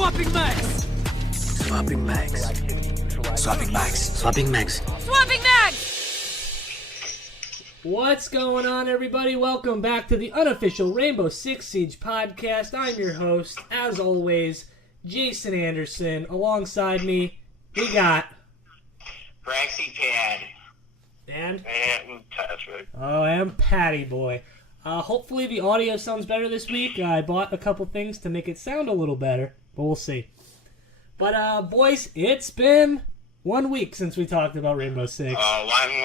Swapping mags! Swapping mags. Swapping mags. Swapping mags. Swapping mags! What's going on, everybody? Welcome back to the unofficial Rainbow Six Siege podcast. I'm your host, as always, Jason Anderson. Alongside me, we got... Braxy Pad. And Patrick. Oh, and Patty Boy. Hopefully the audio sounds better this week. I bought a couple things to make it sound a little better, but we'll see. But, boys, it's been 1 week since we talked about Rainbow Six. 1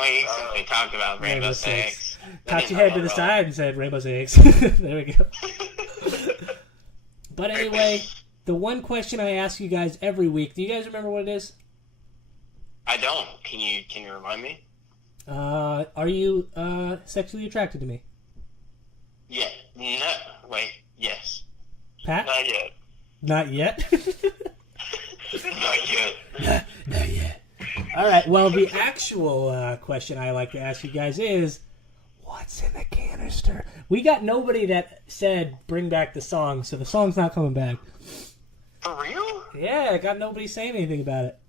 week since we talked about Rainbow Six. Cocked your head to the side and said Rainbow Six. There we go. But anyway, the one question I ask you guys every week, do you guys remember what it is? I don't. Can you remind me? Are you sexually attracted to me? Yeah. No. Wait. Yes. Pat? Not yet. Not yet? Not yet. Not yet. All right, well, the actual question I like to ask you guys is, what's in the canister? We got nobody that said bring back the song, so the song's not coming back. For real? Yeah, I got nobody saying anything about it.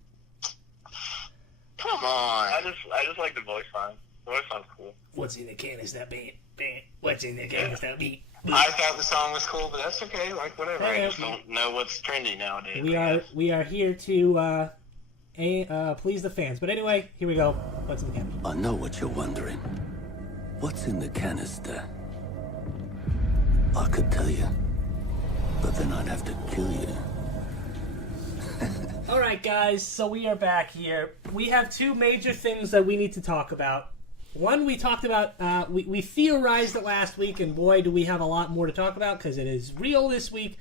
Come on. I just like the voice line. The voice line's cool. What's in the canister? What's in the canister? I thought the song was cool, but that's okay. Like, whatever. Yeah, I just don't know what's trendy nowadays. We are here to please the fans. But anyway, here we go. What's in the canister? I know what you're wondering. What's in the canister? I could tell you, but then I'd have to kill you. All right, guys, so we are back here. We have two major things that we need to talk about. One, we talked about, we theorized it last week, and boy, do we have a lot more to talk about, because it is real this week.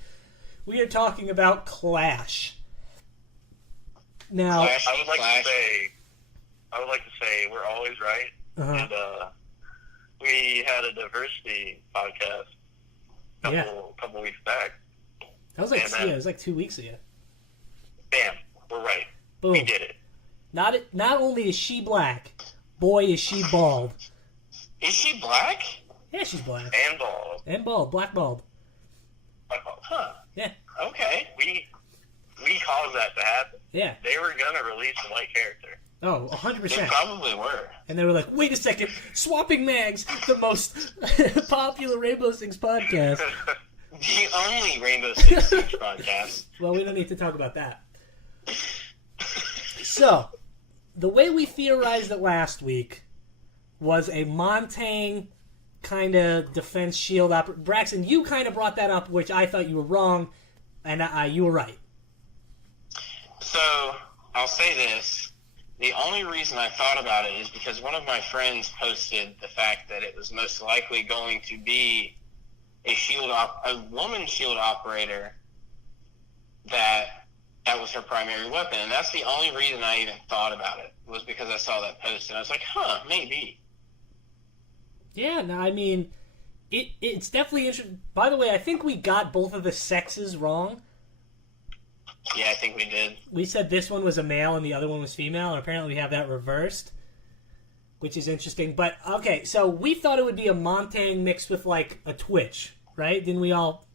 We are talking about Clash. Now, I would like to say we're always right. Uh-huh. And we had a diversity podcast couple weeks back. that was like, it was like 2 weeks ago. Bam, we're right. Boom. We did it. Not only is she black, boy, is she bald. Is she black? Yeah, she's black. And bald. And bald. Black bald. Huh. Yeah. Okay. We caused that to happen. Yeah. They were going to release a white character. Oh, They 100%. probably were. And they were like, wait a second, Swapping Mags, the most popular Rainbow Six podcast. The only Rainbow Six Siege podcast. Well, we don't need to talk about that. So, the way we theorized it last week was a Montang kind of defense shield Braxton, you kind of brought that up, which I thought you were wrong, and you were right. So, I'll say this. The only reason I thought about it is because one of my friends posted the fact that it was most likely going to be a woman shield operator that was her primary weapon. And that's the only reason I even thought about it, was because I saw that post. And I was like, maybe. Yeah, no, I mean, it's definitely interesting. By the way, I think we got both of the sexes wrong. Yeah, I think we did. We said this one was a male and the other one was female, and apparently we have that reversed, which is interesting. But, okay, so we thought it would be a Montang mixed with, like, a Twitch, right? Didn't we all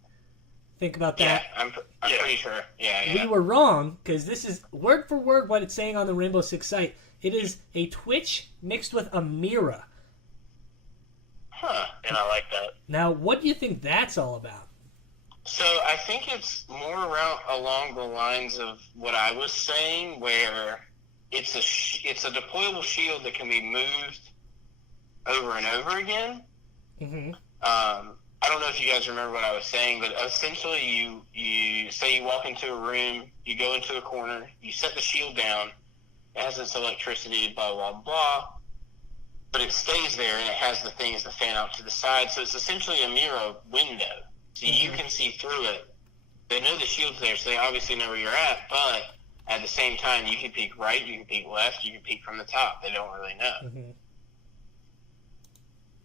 think about that? Yeah, I'm pretty sure. Yeah. We were wrong, because this is word for word what it's saying on the Rainbow Six site. It is a Twitch mixed with a Mira. Huh, and I like that. Now, what do you think that's all about? So I think it's more along the lines of what I was saying, where it's a deployable shield that can be moved over and over again. Mm-hmm. I don't know if you guys remember what I was saying, but essentially you say you walk into a room, you go into a corner, you set the shield down, it has its electricity, blah, blah, blah, but it stays there and it has the things that fan out to the side, so it's essentially a mirror window. So you can see through it. They know the shield's there, so they obviously know where you're at, but at the same time, you can peek right, you can peek left, you can peek from the top. They don't really know.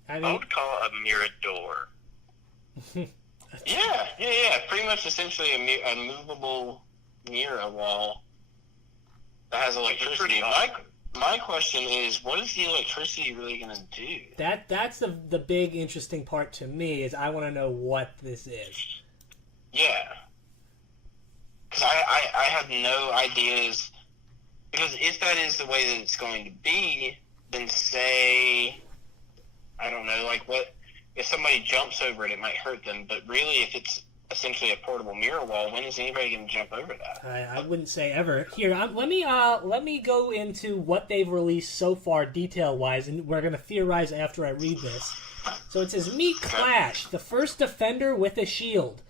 Mm-hmm. I would call it a mirror door. Yeah. Pretty much essentially a movable mirror wall that has electricity. My question is, what is the electricity really going to do? That's the big interesting part to me, is I want to know what this is. Yeah. Because I have no ideas. Because if that is the way that it's going to be, then say, I don't know, like what, if somebody jumps over it, it might hurt them. But really, if it's essentially a portable mirror wall, when is anybody going to jump over that? I wouldn't say ever. Here, let me go into what they've released so far, detail-wise, and we're going to theorize after I read this. So it says, meet Clash, the first defender with a shield.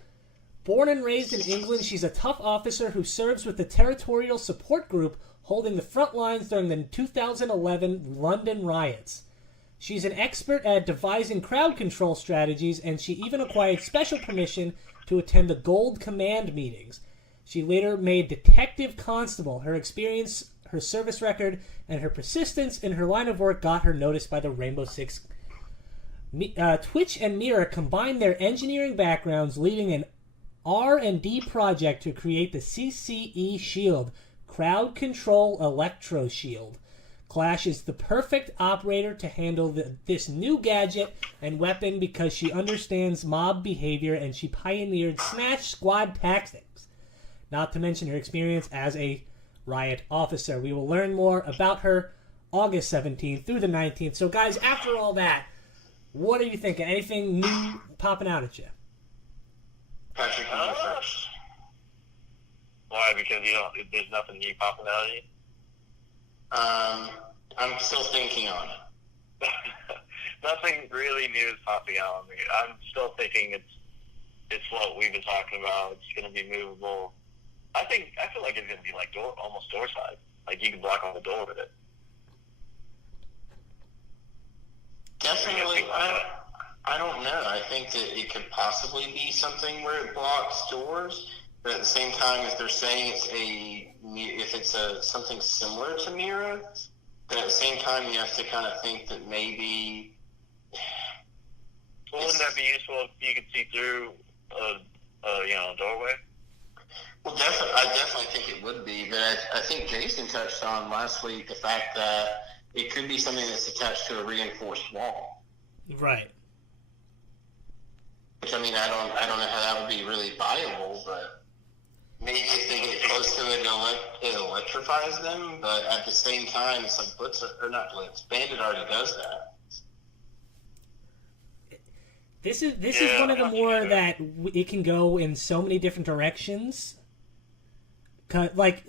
Born and raised in England, she's a tough officer who serves with the Territorial Support Group holding the front lines during the 2011 London riots. She's an expert at devising crowd control strategies, and she even acquired special permission to attend the Gold Command meetings. She later made Detective Constable. Her experience, her service record, and her persistence in her line of work got her noticed by the Rainbow Six. Twitch and Mira combined their engineering backgrounds, leading an R&D project to create the CCE Shield, Crowd Control Electro Shield. Clash is the perfect operator to handle this new gadget and weapon because she understands mob behavior and she pioneered Smash Squad tactics, not to mention her experience as a riot officer. We will learn more about her August 17th through the 19th. So, guys, after all that, what are you thinking? Anything new popping out at you? Patrick, you go first. Why? Because there's nothing new popping out at you? I'm still thinking on it. Nothing really new is popping out on me. I'm still thinking it's what we've been talking about. It's going to be movable. I feel like it's going to be like almost door side. Like you can block on the door with it. Definitely. I don't know. I think that it could possibly be something where it blocks doors, but at the same time, if they're saying it's something similar to Mira, but at the same time, you have to kind of think that maybe. Well, wouldn't that be useful if you could see through a doorway? Well, I definitely think it would be, but I think Jason touched on last week the fact that it could be something that's attached to a reinforced wall. Right. Which, I mean, I don't know how that would be really viable, but maybe if they get close to it, it electrifies them. But at the same time, it's like Bandit already does that. This is one of the more that it can go in so many different directions. Like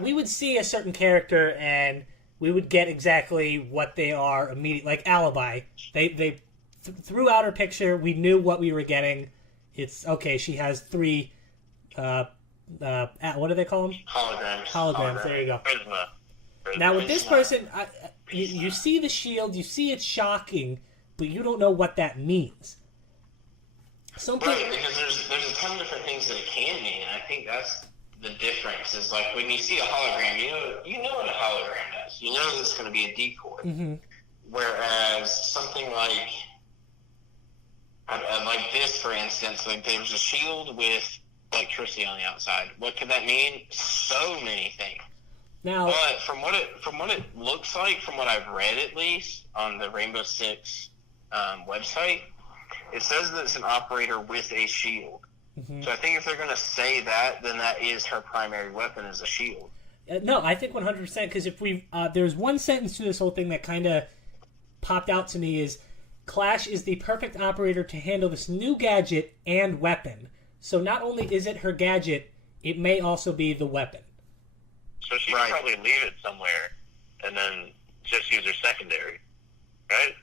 we would see a certain character and we would get exactly what they are immediately. Like Alibi, they threw out her picture. We knew what we were getting. It's okay. She has 3. What do they call them? Holograms. There you go. Prisma. Now with this person, you see the shield. You see it's shocking, but you don't know what that means. Right, because there's a ton of different things that it can mean. And I think that's the difference. Is like when you see a hologram, you know what a hologram does. You know that it's going to be a decoy. Mm-hmm. Whereas something like this, for instance, like there's a shield with electricity on the outside. What could that mean? So many things. Now, but from what it looks like, from what I've read at least on the Rainbow Six website, it says that it's an operator with a shield. Mm-hmm. So I think if they're going to say that, then that is her primary weapon is a shield. No, I think 100%, because if there's one sentence to this whole thing that kind of popped out to me is, Clash is the perfect operator to handle this new gadget and weapon. So not only is it her gadget, it may also be the weapon. So she could probably leave it somewhere and then just use her secondary, right?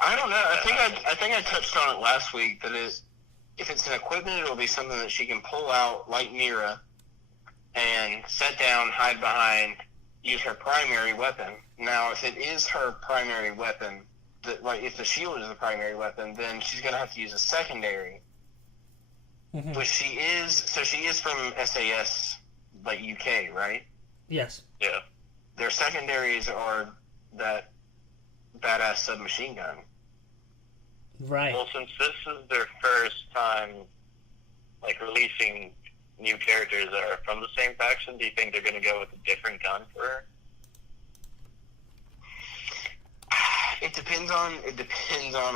I don't know. I think I touched on it last week that if it's an equipment, it'll be something that she can pull out like Mira and set down, hide behind, use her primary weapon. Now, if it is her primary weapon, if the shield is the primary weapon, then she's going to have to use a secondary. Mm-hmm. Which she is. So she is from SAS, like UK, right? Yes. Yeah. Their secondaries are that badass submachine gun. Right. Well, since this is their first time, releasing new characters that are from the same faction, do you think they're going to go with a different gun for her? It depends on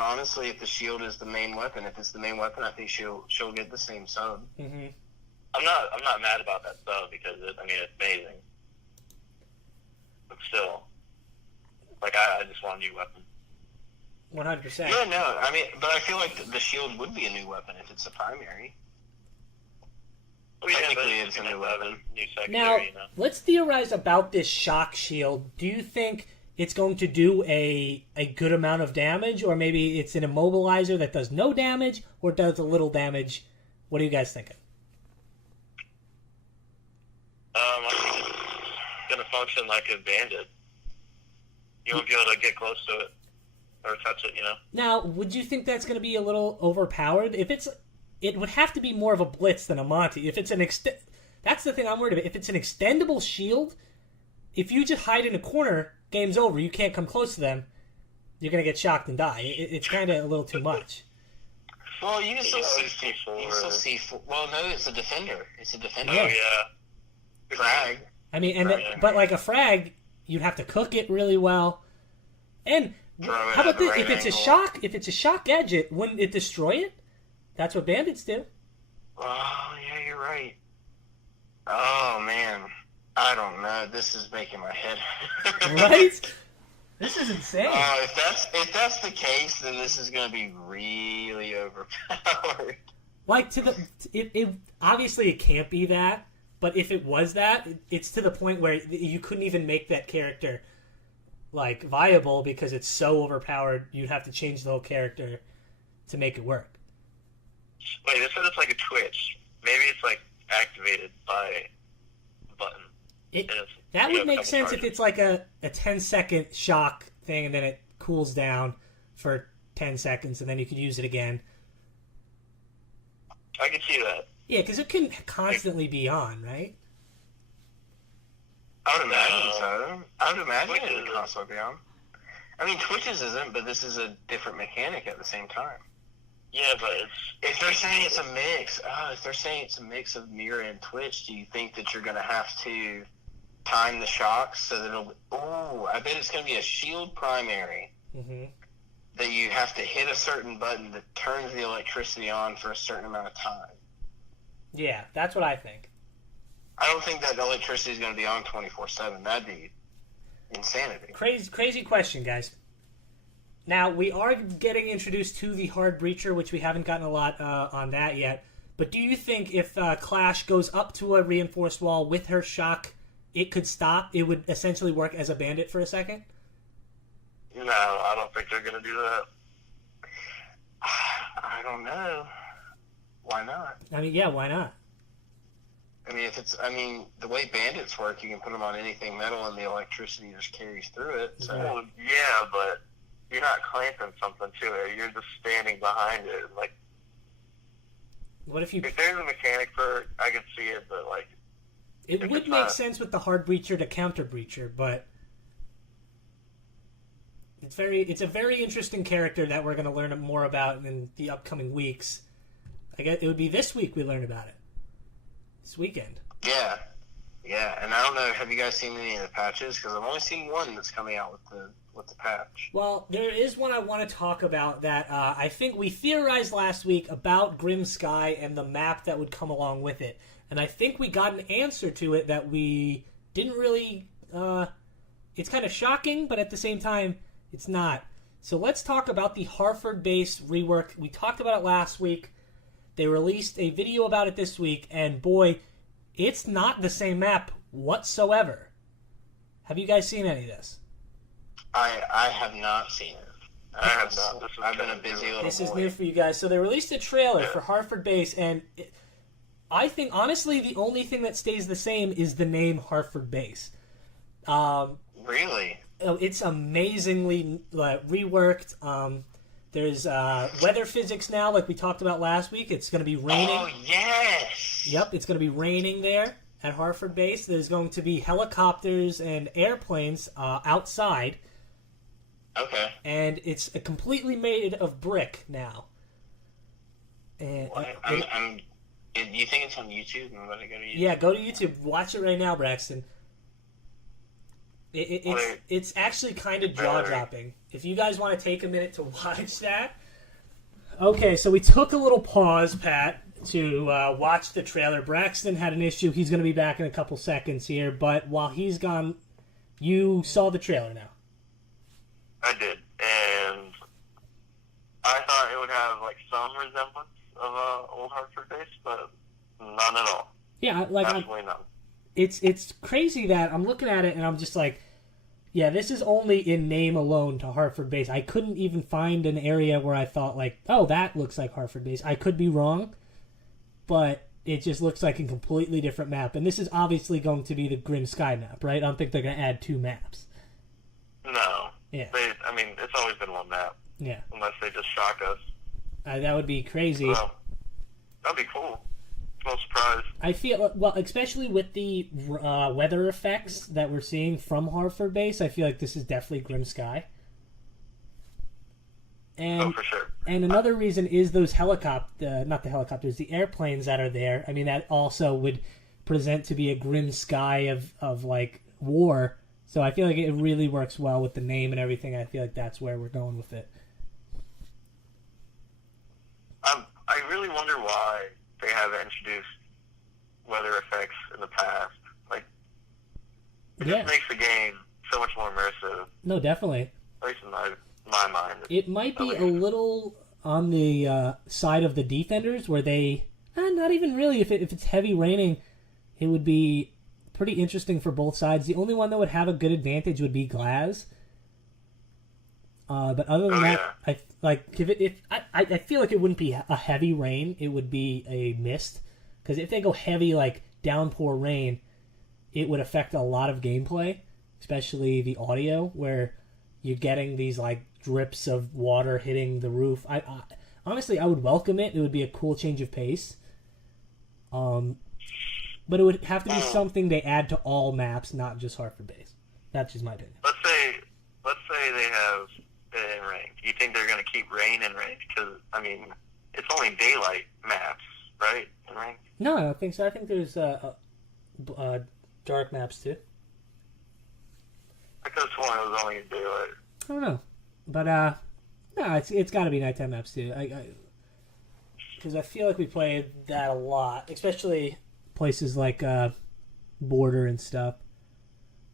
honestly if the shield is the main weapon. If it's the main weapon, I think she'll get the same sub. Mm-hmm. I'm not mad about that sub because it's amazing. But still, like I just want a new weapon. 100%. Yeah, no, but I feel like the shield would be a new weapon if it's a primary. Oh, yeah, Technically, it's a new weapon. New secondary, Now, you know. let's theorize about this shock shield. Do you think it's going to do a good amount of damage, or maybe it's an immobilizer that does no damage, or does a little damage? What are you guys thinking? I think it's gonna function like a bandit. You won't be able to get close to it or touch it, you know. Now, would you think that's going to be a little overpowered? It would have to be more of a blitz than a Monty. If it's that's the thing I'm worried about. If it's an extendable shield, if you just hide in a corner, game's over. You can't come close to them. You're gonna get shocked and die. It's kind of a little too much. Well, you can still see. C4. You can still see. Well, no, it's a defender. It's a defender. Oh yeah. Frag. But like a frag, you'd have to cook it really well. And how about this? If it's a shock gadget, wouldn't it destroy it? That's what bandits do. Oh, yeah, you're right. Oh, man. I don't know. This is making my head hurt. Right? This is insane. If that's the case, then this is going to be really overpowered. Like obviously it can't be that, but if it was that, it's to the point where you couldn't even make that character like viable because it's so overpowered. You'd have to change the whole character to make it work. Wait, they said it's like a Twitch. Maybe it's like activated by a button. That would make sense if it's like a 10-second shock thing and then it cools down for 10 seconds and then you could use it again. I can see that. Yeah, because it can constantly be on, right? I would imagine so. I would imagine it would constantly be on. I mean, Twitches isn't, but this is a different mechanic at the same time. Yeah, but if they're saying it's a mix of Mirror and Twitch, do you think that you're going to have to time the shocks so that it'll... Oh, I bet it's going to be a shield primary that you have to hit a certain button that turns the electricity on for a certain amount of time. Yeah, that's what I think. I don't think that electricity is going to be on 24/7. That'd be insanity. Crazy question, guys. Now, we are getting introduced to the Hard Breacher, which we haven't gotten a lot on that yet. But do you think if Clash goes up to a reinforced wall with her shock, it could stop? It would essentially work as a bandit for a second? No, I don't think they're going to do that. I don't know. Why not? I mean, yeah, why not? I mean, the way bandits work, you can put them on anything metal and the electricity just carries through it. So. Well, yeah, but you're not clamping something to it. You're just standing behind it. Like, what if there's a mechanic for it, I could see it, but like... It would make sense with the Hard Breacher to counter Breacher, but... It's a very interesting character that we're going to learn more about in the upcoming weeks. I guess it would be this week we learn about it. This weekend. Yeah. And I don't know. Have you guys seen any of the patches? Because I've only seen one that's coming out with the patch. Well, there is one I want to talk about that I think we theorized last week about Grim Sky and the map that would come along with it, and I think we got an answer to it that we didn't really. It's kind of shocking, but at the same time, it's not. So let's talk about the Hereford Base rework. We talked about it last week. They released a video about it this week, and boy, it's not the same map whatsoever. Have you guys seen any of this? I have not seen it. I have not. I've been a busy little boy. This is new for you guys. So they released a trailer for Hereford Base, and I think, honestly, the only thing that stays the same is the name Hereford Base. Really? It's amazingly reworked. There's weather physics now, like we talked about last week. It's going to be raining. Oh, yes! Yep, it's going to be raining there at Hereford Base. There's going to be helicopters and airplanes outside. Okay. And it's completely made of brick now. And do you think it's on YouTube? I'm going to go to YouTube. Yeah, go to YouTube. Watch it right now, Braxton. It's actually kind of jaw-dropping. If you guys want to take a minute to watch that. Okay, so we took a little pause, Pat, to watch the trailer. Braxton had an issue. He's going to be back in a couple seconds here, but while he's gone, you saw the trailer now. I did, and I thought it would have like some resemblance of Old Hartford Base, but none at all. Yeah, like absolutely none. It's crazy that I'm looking at it and I'm just like, yeah, this is only in name alone to Hartford Base. I couldn't even find an area where I thought like, oh, that looks like Hartford Base. I could be wrong, but it just looks like a completely different map. And this is obviously going to be the Grim Sky map, right? I don't think they're going to add 2 maps. No. Yeah. It's always been 1 map. Yeah. Unless they just shock us. That would be crazy. Well, that'd be cool. No surprise. I feel, well, especially with the weather effects that we're seeing from Hartford Base, I feel like this is definitely Grim Sky. And, for sure. And another reason is those the airplanes that are there. I mean, that also would present to be a Grim Sky of like war. So I feel like it really works well with the name and everything. I feel like that's where we're going with it. I really wonder why they haven't introduced weather effects in the past. Like, it just makes the game so much more immersive. No, definitely. At least in my mind. It might be a little on the side of the defenders where they... not even really. If it's heavy raining, it would be pretty interesting for both sides. The only one that would have a good advantage would be Glaz. But other than that, yeah. I feel like it wouldn't be a heavy rain. It would be a mist. Because if they go heavy, like downpour rain, it would affect a lot of gameplay, especially the audio, where you're getting these like drips of water hitting the roof. Honestly, I would welcome it. It would be a cool change of pace. But it would have to be something they add to all maps, not just Hartford Base. That's just my opinion. Let's say they have it in range. Do you think they're going to keep rain in range? Because, I mean, it's only daylight maps, right? In range? No, I don't think so. I think there's dark maps too. I could have sworn it was only in daylight. I don't know. But, no, it's got to be nighttime maps too. Because I feel like we played that a lot, especially places like Border and stuff.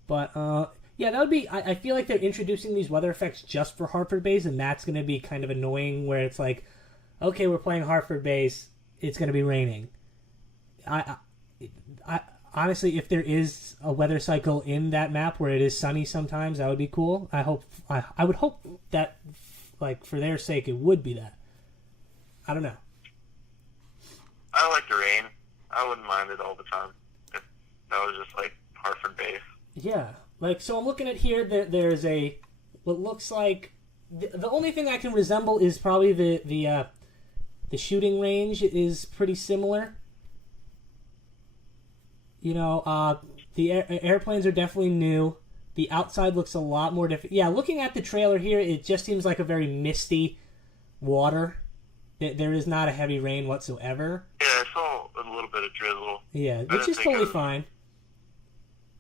But, yeah, that would be... I feel like they're introducing these weather effects just for Hartford Base, and that's going to be kind of annoying, where it's like, okay, we're playing Hartford Base, it's going to be raining. I honestly, if there is a weather cycle in that map where it is sunny sometimes, that would be cool. I would hope that, like, for their sake, it would be that. I don't know. I like the rain. I wouldn't mind it all the time if that was just like Hartford Base. Yeah, like, so I'm looking at here. There's what looks like the only thing that can resemble is probably the shooting range is pretty similar. You know, the airplanes are definitely new. The outside looks a lot more different. Yeah, looking at the trailer here, it just seems like a very misty water. There is not a heavy rain whatsoever. Yeah, I saw a little bit of drizzle. Yeah, which is totally fine.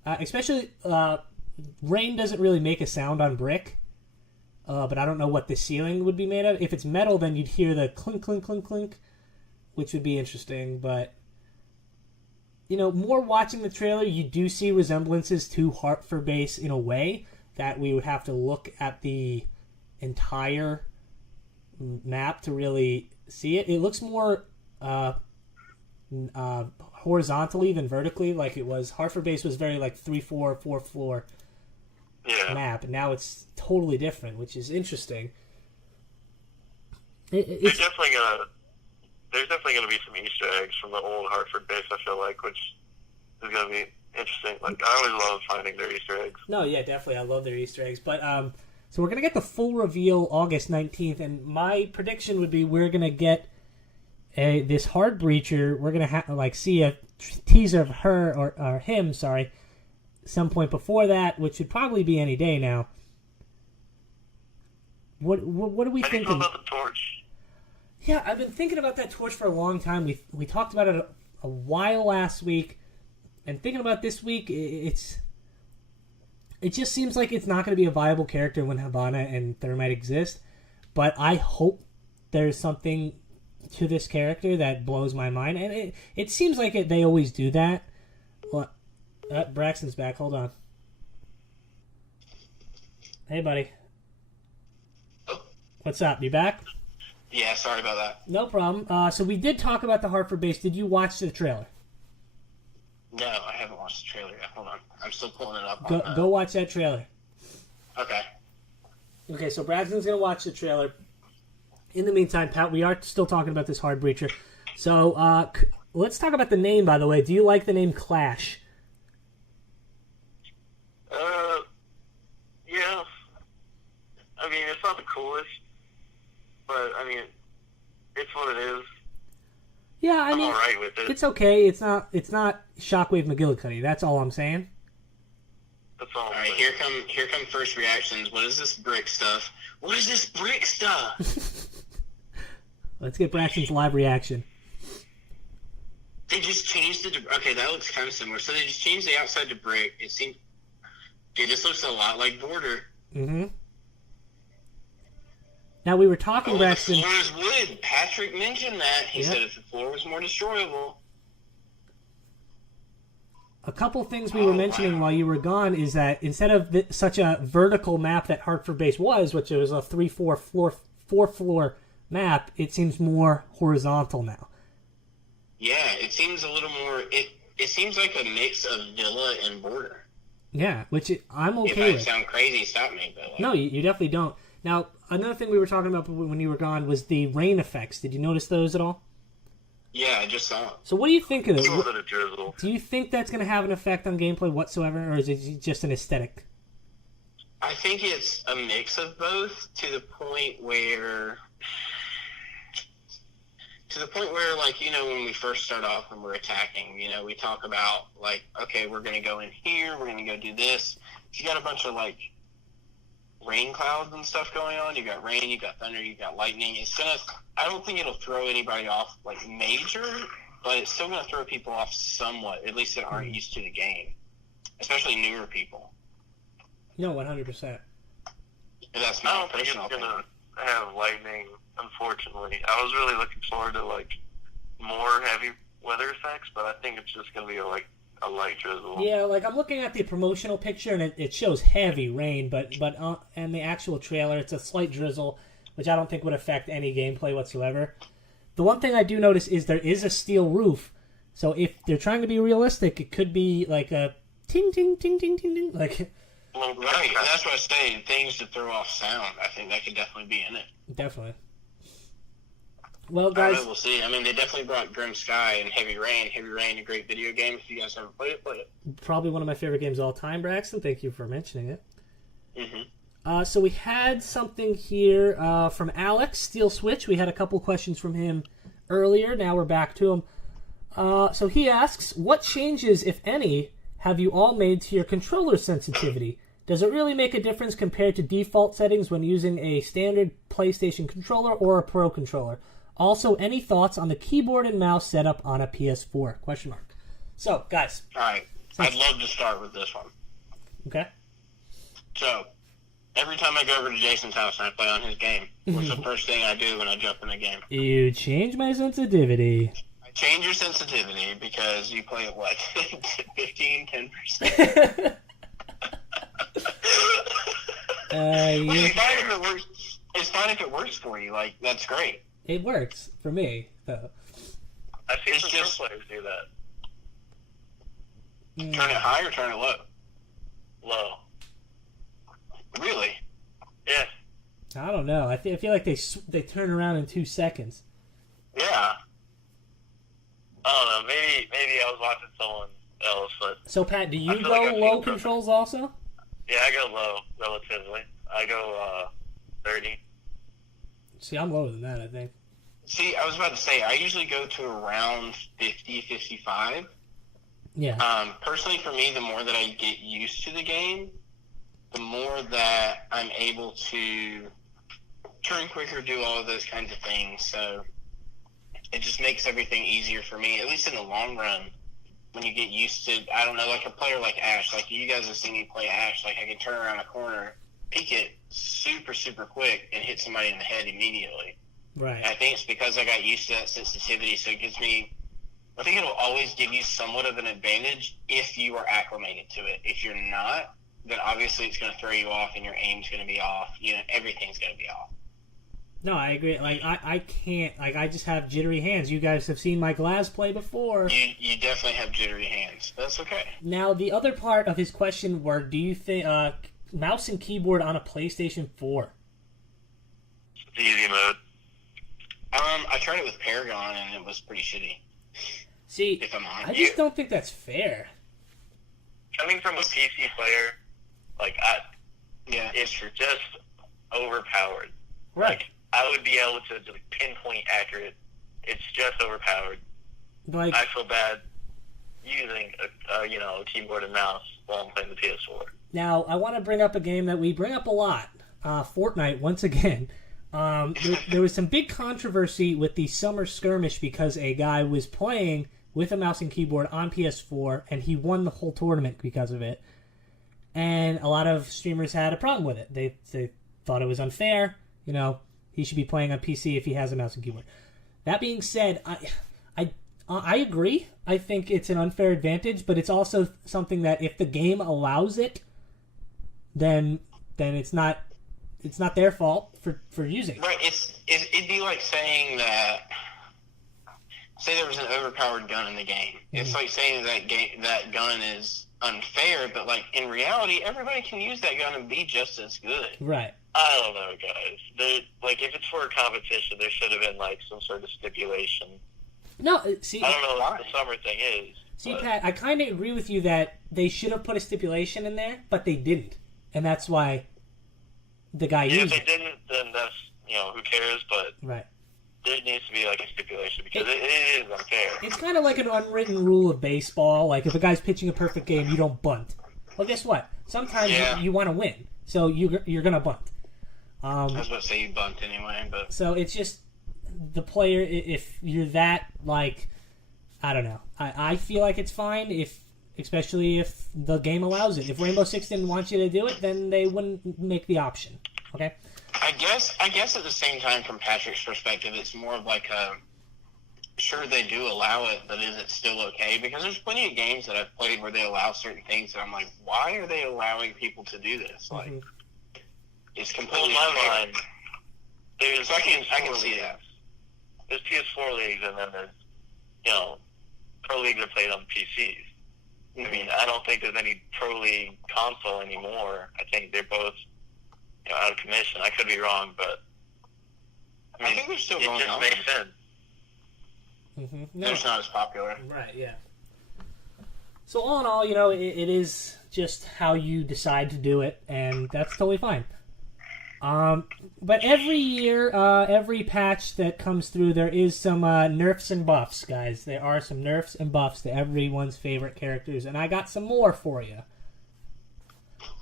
Especially, rain doesn't really make a sound on brick. But I don't know what the ceiling would be made of. If it's metal, then you'd hear the clink, clink, clink, clink, which would be interesting. But, you know, more watching the trailer, you do see resemblances to Hartford Base in a way that we would have to look at the entire map to really see it. It looks more horizontally than vertically, like it was. Hartford Base was very like 3-4, 4-4 map, and now it's totally different, which is interesting. There's definitely gonna be some Easter eggs from the old Hartford Base, I feel like, which is gonna be interesting. Like, I always love finding their Easter eggs. No, yeah, definitely, I love their Easter eggs. But so we're gonna get the full reveal August 19th, and my prediction would be we're gonna get this hard breacher. We're gonna see a teaser of her or him, sorry, some point before that, which would probably be any day now. What are we thinking? About the torch? Yeah, I've been thinking about that torch for a long time. We talked about it a while last week, and thinking about this week, it's It just seems like it's not going to be a viable character when Habana and Thermite exist. But I hope there's something to this character that blows my mind. And it seems like they always do that. Well, Braxton's back. Hold on. Hey, buddy. What's up? You back? Yeah, sorry about that. No problem. So we did talk about the Hereford Base. Did you watch the trailer? No, I haven't watched the trailer yet. Hold on. I'm still pulling it up. Go watch that trailer. Okay. Okay, so Braxton's going to watch the trailer. In the meantime, Pat, we are still talking about this Hard Breacher. So let's talk about the name, by the way. Do you like the name Clash? Yeah. I mean, it's not the coolest, but, I mean, it's what it is. Yeah, I I'm mean, all right with it. it's okay. It's not Shockwave McGillicuddy. That's all I'm saying. That's all. All right, here come first reactions. What is this brick stuff? What is this brick stuff? Let's get Braxton's live reaction. They just changed it to... Okay, that looks kind of similar. So they just changed the outside to brick. It seems... Dude, this looks a lot like Border. Mm-hmm. Now, we were talking, Braxton... The floor is wood. Patrick mentioned that. He said if the floor was more destroyable... A couple things we were mentioning while you were gone is that instead of such a vertical map that Hereford Base was, which was a 4 floor map, it seems more horizontal now. Yeah, it seems a little more... It seems like a mix of Villa and Border. Yeah, which I'm okay with. If I sound crazy, stop me. But No, you definitely don't. Now, another thing we were talking about when you were gone was the rain effects. Did you notice those at all? Yeah, I just saw it. So what do you think of it? A little bit of drizzle. Do you think that's going to have an effect on gameplay whatsoever, or is it just an aesthetic? I think it's a mix of both to the point where, like, you know, when we first start off and we're attacking, you know, we talk about, like, okay, we're going to go in here, we're going to go do this. You got a bunch of, like, rain clouds and stuff going on. You got rain, you got thunder, you got lightning. I don't think it'll throw anybody off, like, major, but it's still going to throw people off somewhat, at least that aren't used to the game, especially newer people. No, 100%. That's I my don't think it's personal going opinion. to have lightning, unfortunately. I was really looking forward to, like, more heavy weather effects, but I think it's just going to be, like, a light drizzle. Yeah, like I'm looking at the promotional picture and it shows heavy rain, but and the actual trailer it's a slight drizzle, which I don't think would affect any gameplay whatsoever. The one thing I do notice is there is a steel roof, so if they're trying to be realistic, it could be like a ting ting ting ting ting ting like. Right, that's what I say. Things to throw off sound. I think that could definitely be in it. Definitely. Well, guys, we'll see. I mean, they definitely brought Grim Sky and Heavy Rain. Heavy Rain, a great video game. If you guys haven't played it, play it. Probably one of my favorite games of all time, Braxton. Thank you for mentioning it. Mm-hmm. So we had something here from Alex, Steel Switch. We had a couple questions from him earlier. Now we're back to him. So he asks, what changes, if any, have you all made to your controller sensitivity? Does it really make a difference compared to default settings when using a standard PlayStation controller or a Pro controller? Also, any thoughts on the keyboard and mouse setup on a PS4? Question mark. So, guys. All right. I'd love to start with this one. Okay. So, every time I go over to Jason's house and I play on his game, what's the first thing I do when I jump in the game? You change my sensitivity. I change your sensitivity because you play at what? 15, 10%? It's fine if it works. It's fine if it works for you. Like, that's great. It works for me, though. I've seen some pro players do that. Turn it high or turn it low? Low. Really? Yeah. I don't know. I feel like they turn around in 2 seconds. Yeah. I don't know. Maybe I was watching someone else, but... So, Pat, do you go like low controls also? Yeah, I go low, relatively. I go 30. See, I'm lower than that, I think. See, I was about to say, I usually go to around 50, 55. Yeah. Personally, for me, the more that I get used to the game, the more that I'm able to turn quicker, do all of those kinds of things. So it just makes everything easier for me, at least in the long run. when you get used to, I don't know, like a player like Ash, like you guys have seen me play Ash, like I can turn around a corner, peek it super, super quick, and hit somebody in the head immediately. Right. And I think it's because I got used to that sensitivity, so it gives me, I think it'll always give you somewhat of an advantage if you are acclimated to it. If you're not, then obviously it's going to throw you off and your aim's going to be off. You know, everything's going to be off. No, I agree. Like, I can't, like, I just have jittery hands. You guys have seen my Glass play before. You definitely have jittery hands. That's okay. Now, the other part of his question were, do you think, mouse and keyboard on a PlayStation 4? Easy mode. I tried it with Paragon, and it was pretty shitty. See, if I'm honest. I just don't think that's fair. Coming from a PC player, like, it's just overpowered. Right. Like, I would be able to just pinpoint accurate. It's just overpowered. Like, I feel bad using a keyboard and mouse while I'm playing the PS4. Now, I want to bring up a game that we bring up a lot, Fortnite, once again. There was some big controversy with the Summer Skirmish because a guy was playing with a mouse and keyboard on PS4, and he won the whole tournament because of it. And a lot of streamers had a problem with it. They thought it was unfair. You know, he should be playing on PC if he has a mouse and keyboard. That being said, I agree. I think it's an unfair advantage, but it's also something that if the game allows it, then it's not their fault for using it. Right. It'd be like saying that. Say there was an overpowered gun in the game. Mm-hmm. It's like saying that gun is unfair, but like in reality, everybody can use that gun and be just as good. Right. I don't know, guys. Like, if it's for a competition, there should have been like some sort of stipulation. No, see, I don't know what the summer thing is. See, Pat, I kind of agree with you that they should have put a stipulation in there, but they didn't, and that's why the guy used it. If they didn't, then that's who cares? But right. There needs to be like a stipulation because it is unfair. It's kind of like an unwritten rule of baseball. Like if a guy's pitching a perfect game, you don't bunt. Well, guess what? Sometimes you want to win, so you're gonna bunt. I was about to say you bunt anyway, but so it's just the player. If you're that like, I don't know. I feel like it's fine especially if the game allows it. If Rainbow Six didn't want you to do it, then they wouldn't make the option. Okay. I guess at the same time, from Patrick's perspective, it's more of like sure they do allow it, but is it still okay? Because there's plenty of games that I've played where they allow certain things, and I'm like, why are they allowing people to do this? Like, it's completely. In my mind, so I can see that. There's PS4 leagues, and then there's pro leagues are played on PCs. Mm-hmm. I mean, I don't think there's any pro league console anymore. I think they're both out of commission. I could be wrong, but I think they're still going on. It just makes sense. Mm-hmm. No. They're just not as popular. Right, yeah. So all in all, it is just how you decide to do it, and that's totally fine. But every year, every patch that comes through, there is some nerfs and buffs, guys. There are some nerfs and buffs to everyone's favorite characters, and I got some more for you.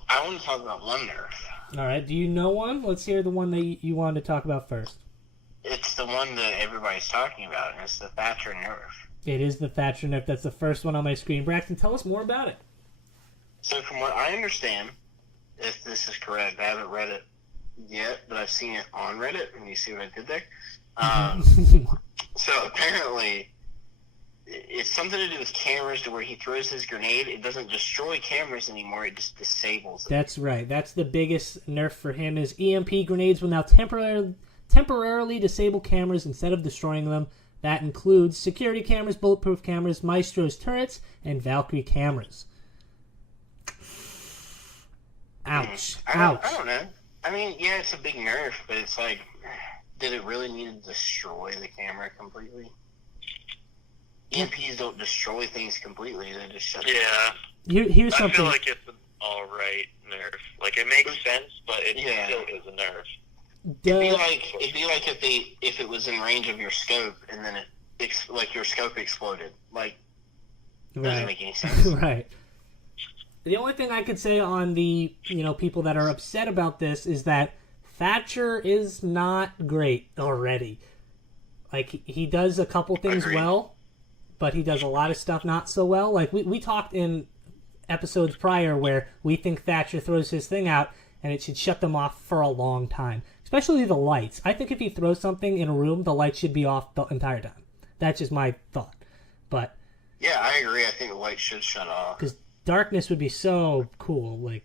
I want to talk about one nerf. All right, do you know one? Let's hear the one that you wanted to talk about first. It's the one that everybody's talking about, and it's the Thatcher nerf. It is the Thatcher nerf. That's the first one on my screen. Braxton, tell us more about it. So from what I understand, if this is correct, I haven't read it yet, but I've seen it on Reddit, and you see what I did there? So apparently, it's something to do with cameras, to where he throws his grenade. It doesn't destroy cameras anymore. It just disables them. That's right. That's the biggest nerf for him is EMP grenades will now temporarily disable cameras instead of destroying them. That includes security cameras, bulletproof cameras, Maestro's turrets, and Valkyrie cameras. Ouch. Ouch. I don't know. I mean, yeah, it's a big nerf, but it's like, did it really need to destroy the camera completely? EMPs don't destroy things completely; they just shut. Yeah. Here's something. I feel like it's an all right nerf. Like it makes sense, but it still is a nerf. It'd be like if it was in range of your scope, and then your scope exploded. Like, doesn't make any sense. Right. The only thing I could say on the people that are upset about this is that Thatcher is not great already. Like he does a couple things well, but he does a lot of stuff not so well. Like, we talked in episodes prior where we think Thatcher throws his thing out and it should shut them off for a long time, especially the lights. I think if he throws something in a room, the lights should be off the entire time. That's just my thought. But yeah, I agree. I think the lights should shut off. Because darkness would be so cool. Like,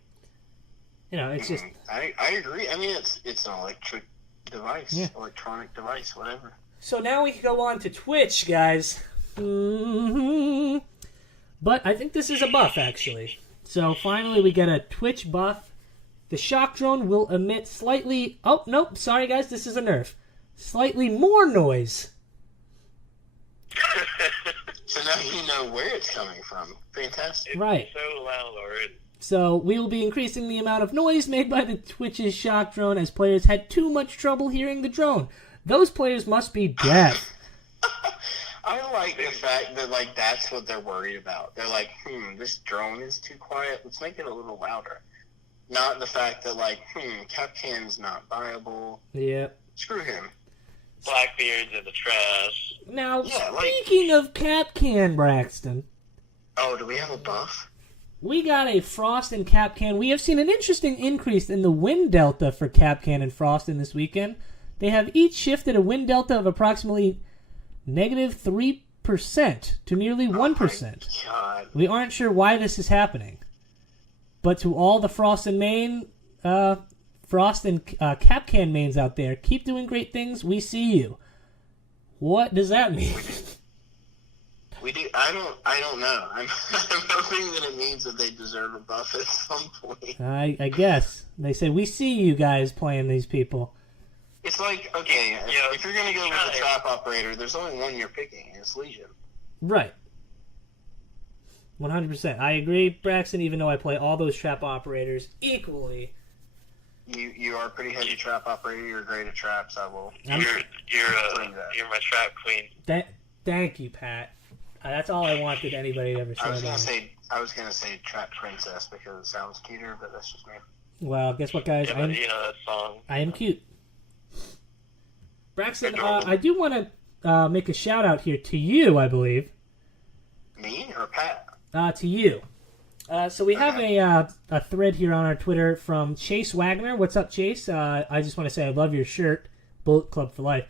it's just... I agree. I mean, it's an electronic device, whatever. So now we can go on to Twitch, guys. Mm-hmm. But I think this is a buff, actually. So finally we get a Twitch buff. The shock drone will emit slightly... Oh, nope. Sorry, guys. This is a nerf. Slightly more noise. So now you know where it's coming from. Fantastic. Right. It's so loud already. So we will be increasing the amount of noise made by the Twitch's shock drone as players had too much trouble hearing the drone. Those players must be deaf. I like the fact that, like, that's what they're worried about. They're like, this drone is too quiet. Let's make it a little louder. Not the fact that, like, Capcan's not viable. Yeah. Screw him. Blackbeard's in the trash. Now, speaking of Capcan, Braxton. Oh, do we have a buff? We got a Frost and Capcan. We have seen an interesting increase in the wind delta for Capcan and Frost in this weekend. They have each shifted a wind delta of approximately -3% to nearly 1%. God. We aren't sure why this is happening. But to all the Frost and Capcan mains out there, keep doing great things. We see you. What does that mean? We do. I don't know. I'm hoping that it means that they deserve a buff at some point. I guess. They say, we see you guys playing these people. It's like, okay, if you're going to go with a trap operator, there's only one you're picking, and it's Legion. Right. 100%. I agree, Braxton, even though I play all those trap operators equally. You are a pretty heavy trap operator. You're great at traps. I will. You're my trap queen. Thank you, Pat. That's all I wanted anybody to ever say. I was gonna say trap princess because it sounds cuter, but that's just me. Well, guess what, guys? Yeah, that song. I am cute. Braxton, I do want to make a shout out here to you, I believe. Me or Pat? To you. So we have a thread here on our Twitter from Chase Wagner. What's up, Chase? I just want to say I love your shirt. Bullet Club for life.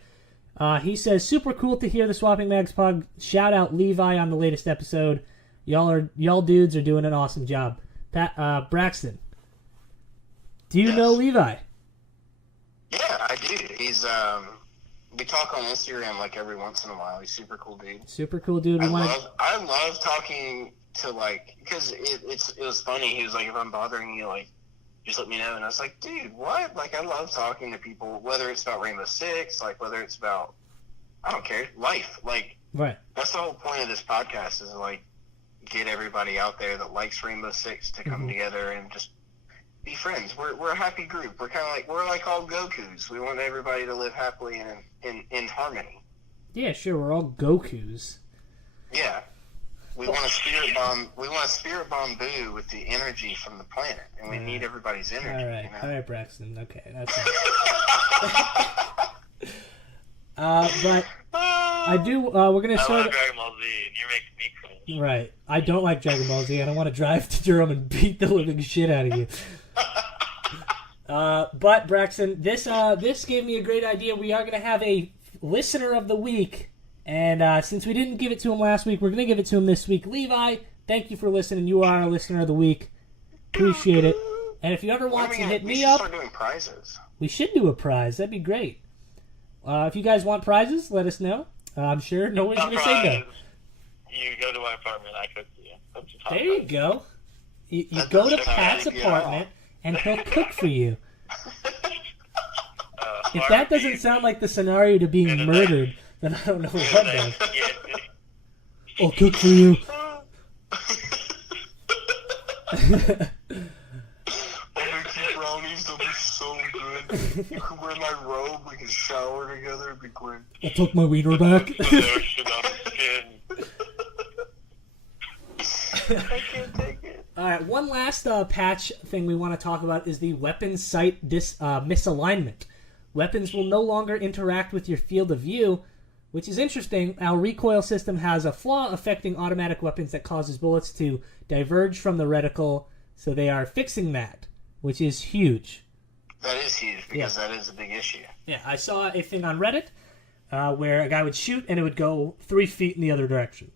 He says, super cool to hear the Swapping Mags pod. Shout out Levi on the latest episode. Y'all dudes are doing an awesome job. Braxton, do you know Levi? Yeah, I do. He's we talk on Instagram like every once in a while. He's super cool dude. Super cool dude. I love talking to, like, because it was funny. He was like, if I'm bothering you, like, just let me know. And I was like, dude, what? Like, I love talking to people, whether it's about Rainbow Six, like, whether it's about, I don't care, life. Like, right. That's the whole point of this podcast is, like, get everybody out there that likes Rainbow Six to come together and just be friends. We're a happy group. We're kind of like, we're like all Gokus. We want everybody to live happily and in harmony. Yeah, sure. We're all Gokus. Yeah. We want to spirit bomb. We want to spirit bomb Boo with the energy from the planet, and we need everybody's energy. All right, you know? all right, Braxton. Okay, that's but I do. We're gonna I start. love Dragon Ball Z, and you're making me cringe. Right. I don't like Dragon Ball Z. I don't want to drive to Durham and beat the living shit out of you. But Braxton, this gave me a great idea. We are gonna have a listener of the week. And since we didn't give it to him last week, we're going to give it to him this week. Levi, thank you for listening. You are a listener of the week. Appreciate it. And if you ever want to hit me up, start doing prizes. We should do a prize. That'd be great. If you guys want prizes, let us know. I'm sure no one's going to say no. You go to my apartment, I cook for you. There you go. You go to Pat's apartment, and he'll cook for you. If that doesn't sound like the scenario to being murdered, then I don't know what does. I'll cook for you. Brownies, they'll be so good. You can wear my robe, we can shower together, it'd be great. I took my wiener back. I can't take it. Alright, one last patch thing we want to talk about is the weapon sight misalignment. Weapons will no longer interact with your field of view, which is interesting. Our recoil system has a flaw affecting automatic weapons that causes bullets to diverge from the reticle, so they are fixing that, which is huge. That is huge, because that is a big issue. Yeah, I saw a thing on Reddit where a guy would shoot and it would go 3 feet in the other direction.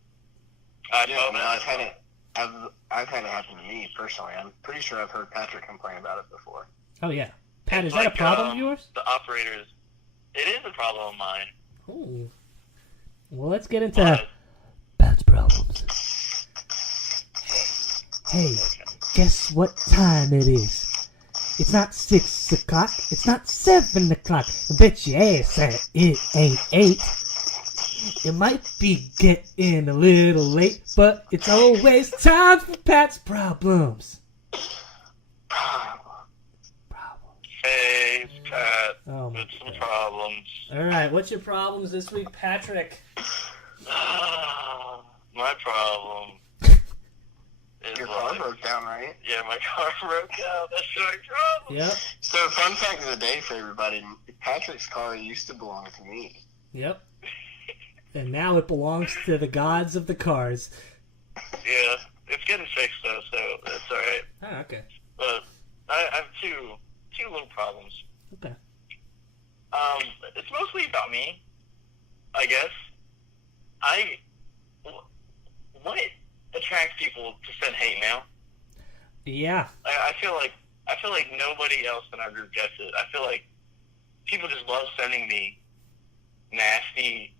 I've had it happen to me personally. I'm pretty sure I've heard Patrick complain about it before. Oh, yeah. Pat, is that a problem of yours? The operators, it is a problem of mine. Ooh. Well, let's get into Pat's problems. Hey, guess what time it is? It's not 6 o'clock. It's not 7 o'clock. I bet your ass that it ain't 8. It might be getting a little late, but it's always time for Pat's problems. Hey, Pat. Oh, with some problems. All right, what's your problems this week, Patrick? My problem is Your car broke down, right? Yeah, my car broke down. That's my problem. Yep. So, fun fact of the day for everybody, Patrick's car used to belong to me. Yep. And now it belongs to the gods of the cars. Yeah, it's getting fixed though, so that's all right. Oh, okay. But I have two little problems. Okay. It's mostly about me, I guess. What attracts people to send hate mail? Yeah. I feel like nobody else in our group gets it. I feel like people just love sending me nasty,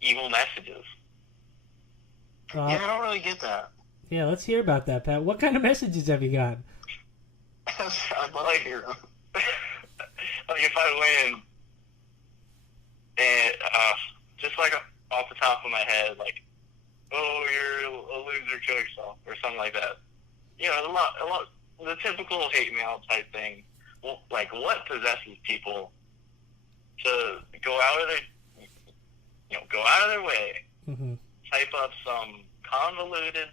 evil messages. Yeah, I don't really get that. Yeah, let's hear about that, Pat. What kind of messages have you gotten? I'd love to hear them. Like if I win, and just like off the top of my head, like, oh, you're a loser, kill yourself, or something like that. You know, a lot, the typical hate mail type thing. Well, like, what possesses people to go out of their way, Mm-hmm. type up some convoluted,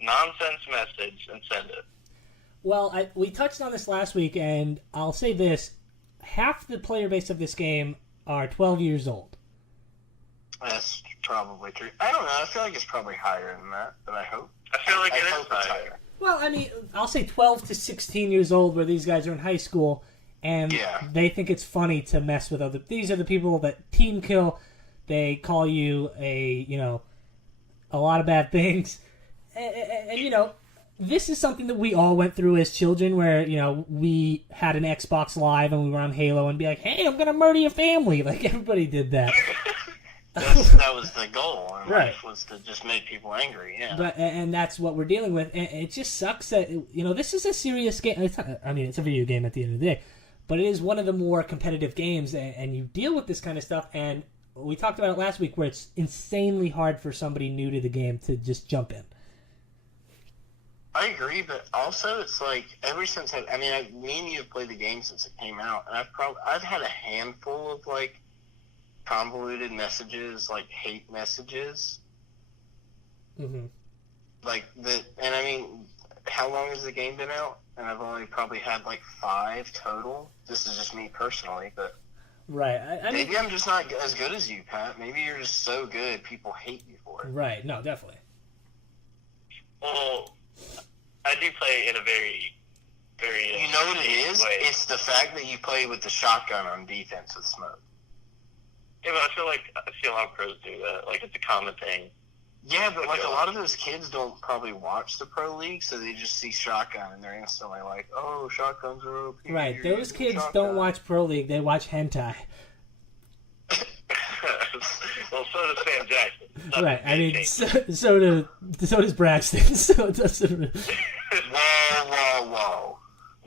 nonsense message and send it? Well, we touched on this last week, and I'll say this. Half the player base of this game are 12 years old. That's probably true. I don't know. I feel like it's probably higher than that, but I hope. I feel like it is hope it's higher. Well, I mean, I'll say 12 to 16 years old, where these guys are in high school, and they think it's funny to mess with other. These are the people that team kill. They call you a lot of bad things, and this is something that we all went through as children, where we had an Xbox Live and we were on Halo and be like, "Hey, I'm gonna murder your family!" Like everybody did that. That was the goal in Right. life, was to just make people angry. Yeah. But and that's what we're dealing with. And it just sucks that this is a serious game. It's a video game at the end of the day, but it is one of the more competitive games, and you deal with this kind of stuff. And we talked about it last week, where it's insanely hard for somebody new to the game to just jump in. I agree, but also it's like ever since me and you have played the game since it came out, and I've had a handful of like convoluted messages, like hate messages. Mm-hmm. Like how long has the game been out? And I've only probably had like 5 total. This is just me personally, but Right. maybe I'm just not as good as you, Pat. Maybe you're just so good, people hate you for it. Right. No, definitely. Well, I do play in a very, very. You know what it is? way. It's the fact that you play with the shotgun on defense with smoke. Yeah, but I see a lot of pros do that. Like, it's a common thing. Yeah, but like a lot of those kids don't probably watch the pro league, so they just see shotgun and they're instantly like, "Oh, shotguns are OP." Right. Those kids don't watch Pro League; they watch hentai. Well, so does Sam Jackson. That's Right. I mean, insane. so does Braxton. So it doesn't. Whoa.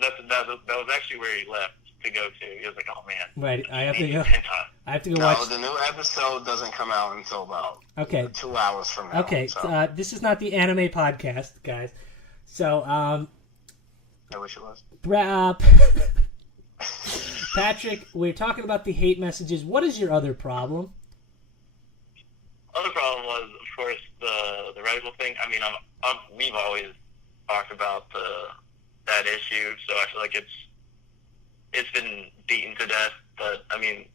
That was actually where he left to go to. He was like, "Oh man." Right. I have to go. Hentai. I have to go No, watch. the new episode doesn't come out until about 2 hours from now. Okay. So. This is not the anime podcast, guys. So, I wish it was. Patrick, we're talking about the hate messages. What is your other problem? Other problem was, of course, the reticle thing. I mean, we've always talked about that issue, so I feel like it's been beaten to death. But I mean,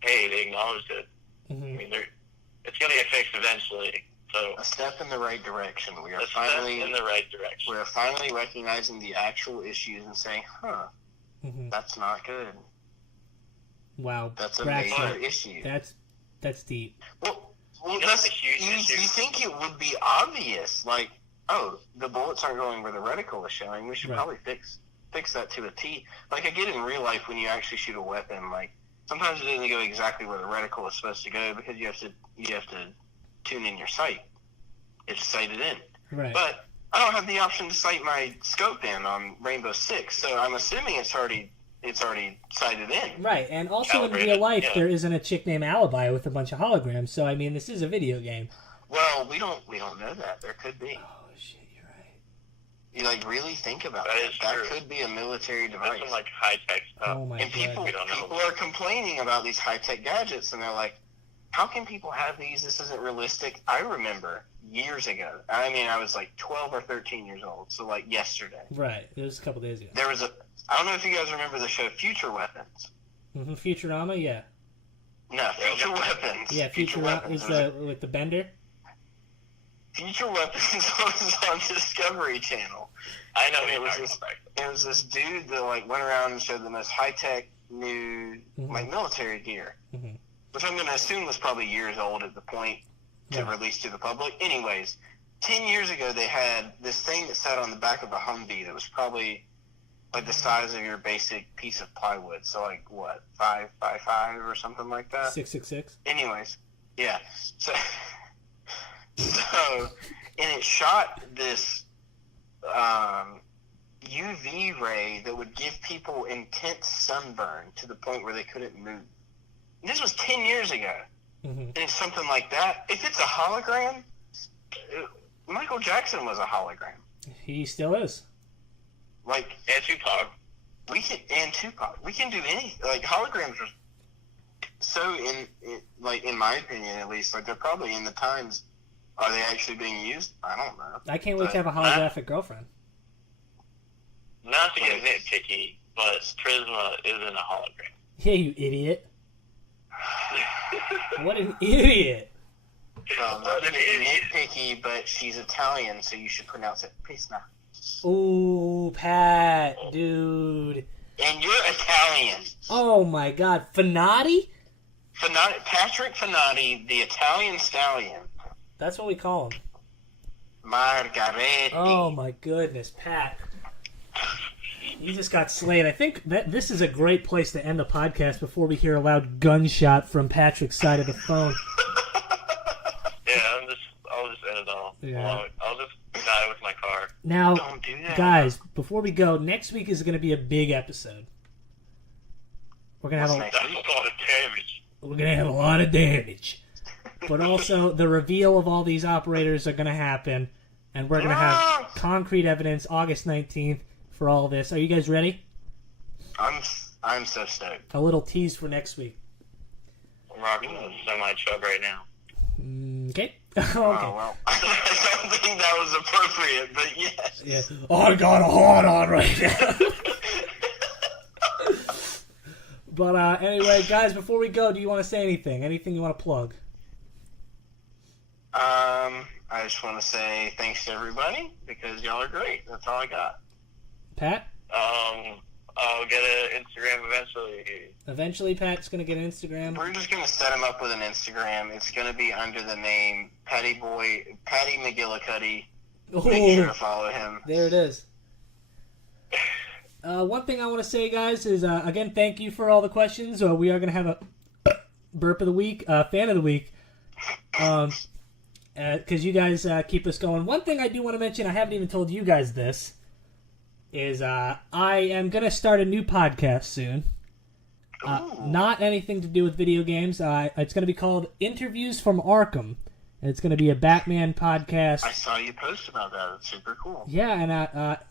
hey, they acknowledged it. Mm-hmm. I mean, it's going to get fixed eventually. So a step in the right direction. We are step in the right direction. We are finally recognizing the actual issues and saying, that's not good. Wow. That's a major issue. That's deep. Well, that's a huge issue. You think it would be obvious, like, oh, the bullets aren't going where the reticle is showing. We should probably fix that to a T. Like, I get in real life when you actually shoot a weapon, like, sometimes it doesn't go exactly where the reticle is supposed to go because you have to tune in your sight. It's sighted in. Right. But I don't have the option to sight my scope in on Rainbow Six, so I'm assuming it's already sighted in. Right, and also in real life, there isn't a chick named Alibi with a bunch of holograms. So I mean, this is a video game. Well, we don't know that. There could be. Oh shit, you're right. You like really think about that. That could be a military device. That's some like high tech stuff. Oh my and God. people are complaining about these high tech gadgets, and they're like, "How can people have these? This isn't realistic." I remember years ago. I mean, I was like 12 or 13 years old, so like yesterday. Right, it was a couple days ago. There was I don't know if you guys remember the show Future Weapons. Mm-hmm. Futurama, yeah. No, Future Weapons. Yeah, Futurama is with the bender. Future Weapons was on Discovery Channel. I know it was this dude that like went around and showed the most high tech new like military gear, which I'm going to assume was probably years old at the point to release to the public. Anyways, 10 years ago they had this thing that sat on the back of a Humvee that was probably like the size of your basic piece of plywood. So like what, 5 by 5 or something like that? 666. Anyways, yeah. So and it shot this UV ray that would give people intense sunburn to the point where they couldn't move. This was 10 years ago. And it's something like that. If it's a hologram, Michael Jackson was a hologram. He still is. Like, and Tupac. Tupac. We can do anything. Like, holograms are so, in my opinion at least, like, they're probably in the times. Are they actually being used? I don't know. I can't wait to have a holographic girlfriend. Not to get nitpicky, but Prisma isn't a hologram. Yeah, you idiot. What an idiot. Well, not to be nitpicky, but she's Italian, so you should pronounce it Prisma. Ooh, Pat, dude. And you're Italian. Oh my God, Fanati? Patrick Fanati, the Italian stallion. That's what we call him. Margaretti. Oh my goodness, Pat. You just got slayed. I think that this is a great place to end the podcast before we hear a loud gunshot from Patrick's side of the phone. Yeah, I'll just end it all. Yeah. I'll just die with my car. Now, Don't do that. guys, before we go, next week is going to be a big episode. We're going to have That's a lot of damage. We're going to have a lot of damage. But also, the reveal of all these operators are going to happen, and we're going to have concrete evidence August 19th for all this. Are you guys ready? I'm so stoked. A little tease for next week. I'm rocking a semi-truck right now. Okay. Okay. Oh, well. I don't think that was appropriate, but yes. Yeah. Oh, I got a hard on right now. But anyway, guys, before we go, do you want to say anything? Anything you want to plug? I just want to say thanks to everybody because y'all are great. That's all I got. Pat? I'll get an Instagram eventually. Eventually, Pat's going to get an Instagram. We're just going to set him up with an Instagram. It's going to be under the name Patty McGillicuddy. Make sure to follow him. There it is. One thing I want to say, guys, is, again, thank you for all the questions. We are going to have a burp of the week, fan of the week, because you guys keep us going. One thing I do want to mention, I haven't even told you guys this, is I am going to start a new podcast soon. Not anything to do with video games. It's going to be called Interviews from Arkham. And it's going to be a Batman podcast. I saw you post about that. It's super cool. Yeah, and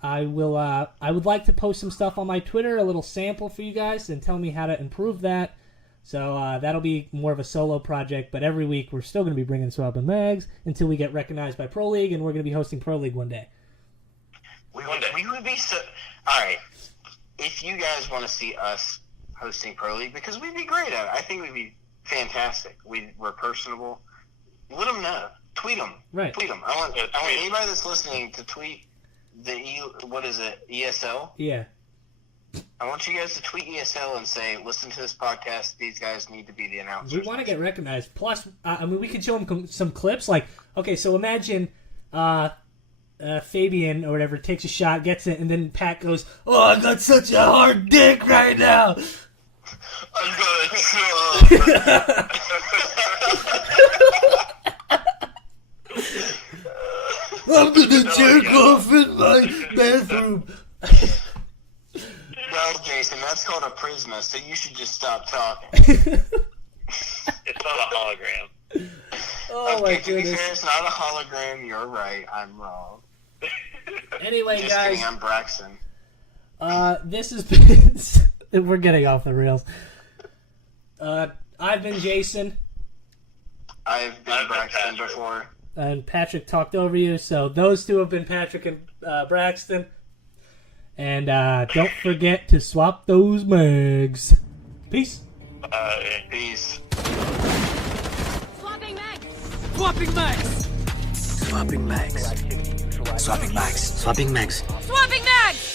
I would like to post some stuff on my Twitter, a little sample for you guys, and tell me how to improve that. So that'll be more of a solo project, but every week we're still going to be bringing Swapping Mags until we get recognized by Pro League, and we're going to be hosting Pro League one day. We would be so... Alright, if you guys want to see us hosting Pro League because we'd be great at it. I think we'd be fantastic. We're personable. Let them know. Tweet them. Right. Tweet them. I want anybody that's listening to tweet what is it, ESL? Yeah. I want you guys to tweet ESL and say, listen to this podcast. These guys need to be the announcers. We want to get recognized. Plus, I mean, we could show them some clips. Like, okay, so imagine Fabian or whatever takes a shot, gets it, and then Pat goes, "Oh, I got such a hard dick right now." I'm going I'm gonna jerk off in my bathroom. Well, Jason, that's called a prisma, so you should just stop talking. It's not a hologram. Oh okay, my to be goodness. fair, it's not a hologram. You're right. I'm wrong. Anyway, Just guys. kidding, I'm Braxton. This has been... We're getting off the rails. I've been Jason. I've been Braxton Patrick. before. And Patrick talked over you, so those two have been Patrick and Braxton. And don't forget to swap those mags. Peace. Peace. Swapping mags. Swapping mags. Swapping mags. Swapping mags. Swapping mags. Swapping mags!